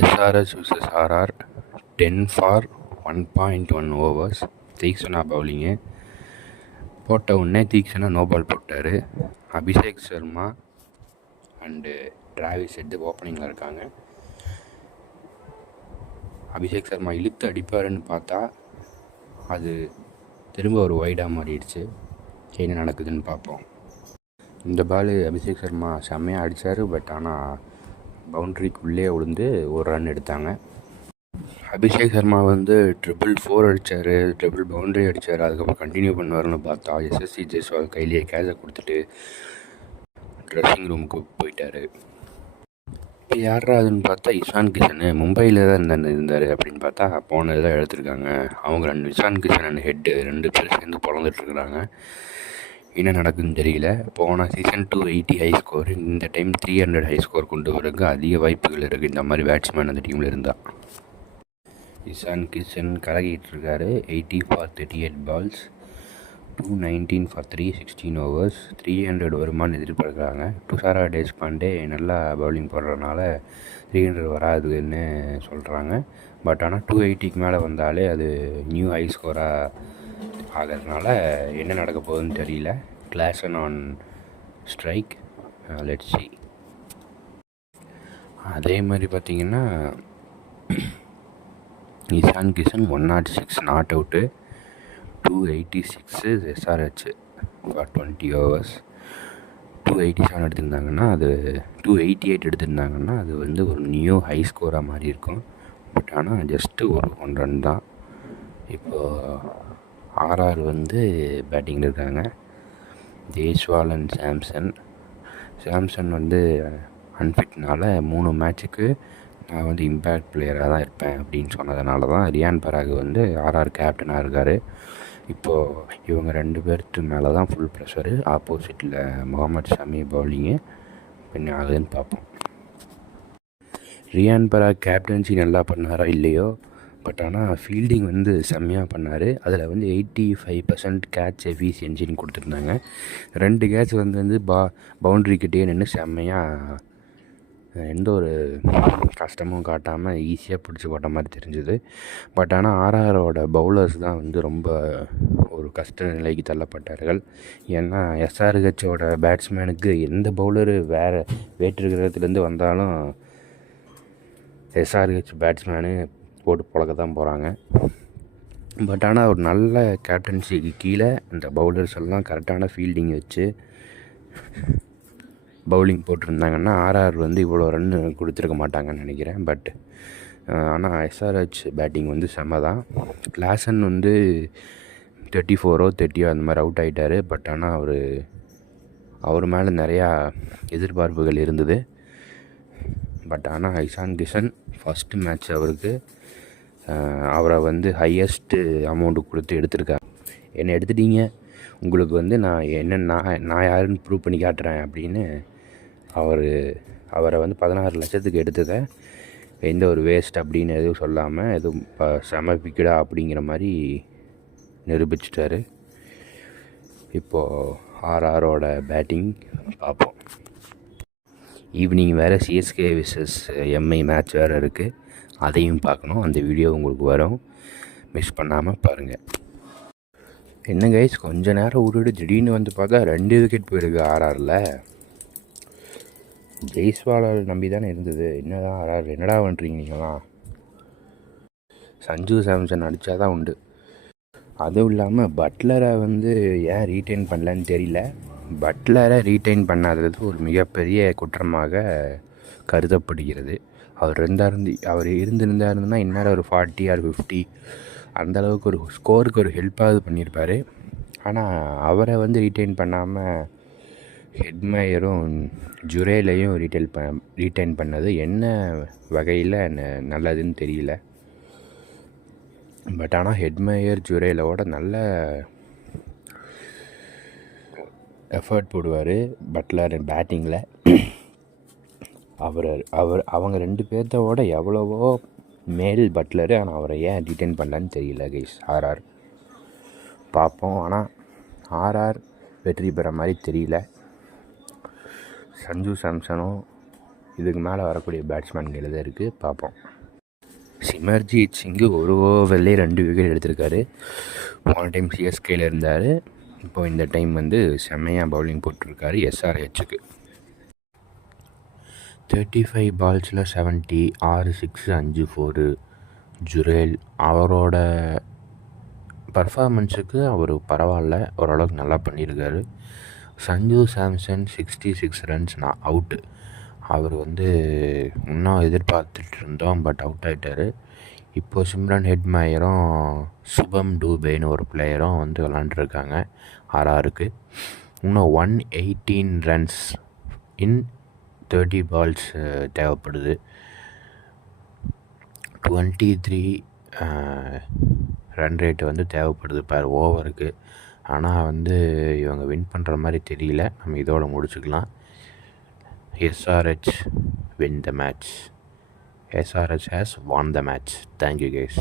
SRH vs RR 10 for 1.1 overs. Theekshana பவுலிங்கு போட்ட உடனே தீக்ஷனா நோ பால் போட்டார். Abhishek Sharma and Travis Head ஓப்பனிங்கில் இருக்காங்க. அபிஷேக் சர்மா இழுத்து அடிப்பாருன்னு பார்த்தா அது திரும்ப ஒரு வைடாக மாறிடுச்சு. என்ன நடக்குதுன்னு பார்ப்போம். இந்த பால் அபிஷேக் சர்மா செம்மையாக அடித்தார். பட் ஆனால் பவுண்ட்ரிக்குள்ளே விழுந்து ஒரு ரன் எடுத்தாங்க. அபிஷேக் சர்மா வந்து 4 அடித்தார், ட்ரிபிள் பவுண்ட்ரி அடித்தார். அதுக்கப்புறம் கண்டினியூ பண்ணுவார்னு பார்த்தா எஸ்எஸ்சி ஜெய்ஸ்வால் கையிலேயே கேட்சை கொடுத்துட்டு ட்ரெஸ்ஸிங் ரூமுக்கு போயிட்டார். இப்போ யாரா அதுன்னு பார்த்தா இஷான் கிஷன் மும்பையில் தான் இருந்தார் அப்படின்னு பார்த்தா போனது தான் எடுத்திருக்காங்க. அவங்க இஷான் கிஷன் அண்ட் ஹெட்டு 2 பேர் சேர்ந்து பிறந்துட்டுருக்குறாங்க. என்ன நடக்குதுன்னு தெரியல. போன சீசன் 280 ஹை ஸ்கோர், இந்த டைம் 300 ஹை ஸ்கோர் கொண்டு வரதுக்கு அதிக வாய்ப்புகள் இருக்குது இந்த மாதிரி பேட்ஸ்மேன் அந்த டீமில் இருந்தால். இஷான் கிஷன் கலகிட்டு இருக்காரு. 80 for 38 balls, 219 for 316 overs, 300 வருமானு எதிர்பார்க்குறாங்க. துஷாரா தேஷ்பாண்டே நல்லா பவுலிங் போடுறதுனால 300 வராதுன்னு சொல்கிறாங்க. பட் ஆனால் 280க்கு மேலே வந்தாலே அது நியூ ஹை ஸ்கோராக ஆகிறதுனால என்ன நடக்க போகுதுன்னு தெரியல. Klaasen on strike, let's see. அதே மாதிரி பார்த்திங்கன்னா Ishan Kishan 106 not out, 286 SRH for 20 overs. 287 எடுத்திருந்தாங்கன்னா அது 288 எடுத்திருந்தாங்கன்னா அது வந்து ஒரு நியூ ஹை ஸ்கோராக மாதிரி இருக்கும். பட் ஆனால் ஜஸ்ட்டு ஒரு 1 ரன் தான். இப்போது RR வந்து பேட்டிங்கில் இருக்காங்க. ஜெய்ஸ்வால் அண்ட் சாம்சன் வந்து அன்ஃபிட்னால் 3 மேட்ச்சுக்கு நான் வந்து இம்பேக்ட் பிளேயராக தான் இருப்பேன் அப்படின்னு சொன்னதுனால தான் ரியான் பராக் வந்து RR கேப்டனாக இருக்கார். இப்போது இவங்க 2 பேர்த்து மேலே தான் ஃபுல் ப்ரெஷரு. ஆப்போசிட்டில் முகமது ஷமி பவுலிங்கு. என்ன ஆகுதுன்னு பார்ப்போம். ரியான் பராக் கேப்டன்சி நல்லா பண்ணாரா இல்லையோ, பட் ஆனால் ஃபீல்டிங் வந்து செம்மையாக பண்ணார். அதில் வந்து 85% கேட்ச் எஃபிஷியன்சின்னு கொடுத்துருந்தாங்க. 2 கேட்ச் வந்து பவுண்ட்ரிக்கிட்டே நின்று செம்மையாக எந்த ஒரு கஷ்டமும் காட்டாமல் ஈஸியாக பிடிச்சி போட்ட மாதிரி தெரிஞ்சுது. பட் ஆனால் RRோட பவுலர்ஸ் தான் வந்து ரொம்ப ஒரு கஷ்ட நிலைக்கு தள்ளப்பட்டார்கள். ஏன்னா SRHோட பேட்ஸ்மேனுக்கு எந்த பவுலரு வேற்று கிரகத்துலேருந்து வந்தாலும் SRH பேட்ஸ்மேனு போட்டு பழக்க தான் போகிறாங்க. பட் ஆனால் ஒரு நல்ல கேப்டன்சிக்கு கீழே அந்த பவுலர்ஸ் எல்லாம் கரெக்டான ஃபீல்டிங் வச்சு பவுலிங் போட்டிருந்தாங்கன்னா RR வந்து இவ்வளோ ரன் கொடுத்துருக்க மாட்டாங்கன்னு நினைக்கிறேன். பட் ஆனால் SRH பேட்டிங் வந்து செம்ம தான். கிளாசன் வந்து 34 30 அந்த மாதிரி அவுட் ஆகிட்டார். பட் ஆனால் அவர் மேலே நிறையா எதிர்பார்ப்புகள் இருந்தது. பட் ஆனால் இஷான் கிஷன் ஃபஸ்ட்டு மேட்ச் அவரை வந்து ஹையஸ்ட்டு அமௌண்ட்டு கொடுத்து எடுத்திருக்காங்க. என்னை எடுத்துட்டீங்க, உங்களுக்கு வந்து நான் யாருன்னு ப்ரூவ் பண்ணி காட்டுறேன் அப்படின்னு அவரை வந்து 16 லட்சத்துக்கு எடுத்ததை எந்த ஒரு வேஸ்ட் அப்படின்னு எதுவும் சொல்லாமல் எதுவும் செம பிக்கடா அப்படிங்கிற மாதிரி நிரூபிச்சிட்டாரு. இப்போது RRோட பேட்டிங் பார்ப்போம். ஈவினிங் வேறு CSK vs MI மேட்ச் வேறு இருக்குது. அதையும் பார்க்கணும். அந்த வீடியோ உங்களுக்கு வரும், மிஸ் பண்ணாமல் பாருங்கள். என்ன கைஸ், கொஞ்ச நேரம் விட்டுட்டு திடீர்னு வந்து பார்த்தா 2 விக்கெட் போயிருக்கு RRல. ஜெய்ஸ்வாலை நம்பி தானே இருந்தது. என்னதான் RR என்னடா பண்ணுறீங்க நீங்களாம்? சஞ்சு சாம்சன் அடித்தா தான் உண்டு. அதுவும் இல்லாமல் பட்லரை வந்து ஏன் ரீட்டைன் பண்ணலன்னு தெரியல. பட்லரை ரீட்டைன் பண்ணாதது ஒரு மிகப்பெரிய குற்றமாக கருதப்படுகிறது. அவர் இருந்திருந்தாருன்னா இந்நேரம் ஒரு 40 or 50 அந்தளவுக்கு ஒரு ஸ்கோருக்கு ஒரு ஹெல்ப்பாவது பண்ணியிருப்பார். ஆனால் அவரை வந்து ரீட்டைன் பண்ணாமல் ஹெட்மயரும் ஜுரேலையும் ரீட்டைன் பண்ணது என்ன வகையில் நல்லதுன்னு தெரியல. பட் ஆனால் ஹெட்மயர் ஜுரேலோட நல்ல எஃபர்ட் போடுவார் பட்லர் பேட்டிங்கில். அவங்க 2 பேர்த்தோட எவ்வளவோ மேல் பட்லரு. ஆனால் அவரை ஏன் ரீட்டைன் பண்ணலான்னு தெரியல கைஸ். RR பார்ப்போம். ஆனால் RR வெற்றி பெற மாதிரி தெரியல. சஞ்சு சாம்சனும் இதுக்கு மேலே வரக்கூடிய பேட்ஸ்மேன் கையில் தான் இருக்குது, பார்ப்போம். சிமர்ஜித் சிங்கு ஒரு ஓவர்லேயே 2 விக்கெட் எடுத்திருக்காரு. போன டைம் சிஎஸ்கேயில் இருந்தார், இப்போது இந்த டைம் வந்து செம்மையாக பவுலிங் போட்டிருக்காரு எஸ்ஆர்ஹெச்சுக்கு. 35 பால்ஸில் 70, 6 6, 5 4. ஜுரேல் அவரோட பர்ஃபார்மன்ஸுக்கு அவர் பரவாயில்ல, ஓரளவுக்கு நல்லா பண்ணியிருக்காரு. Sanju Samson 66 runs out. அவர் வந்து இன்னும் எதிர்பார்த்துட்டு இருந்தோம், பட் அவுட் ஆகிட்டார். இப்போது சிம்ரன் ஹெட்மயரும் சுபம் டூபேன்னு ஒரு பிளேயரும் வந்து விளாண்டுருக்காங்க ஆர்ஆருக்கு. இன்னும் 118 ரன்ஸ் இன் 30 பால்ஸ் தேவைப்படுது. 23 ரன் ரேட்டு வந்து தேவைப்படுது பர் ஓவருக்கு. ஆனால் வந்து இவங்க வின் பண்ணுற மாதிரி தெரியல. நம்ம இதோட முடிச்சுக்கலாம். SRH win the match. SRH has won the match. Thank you guys.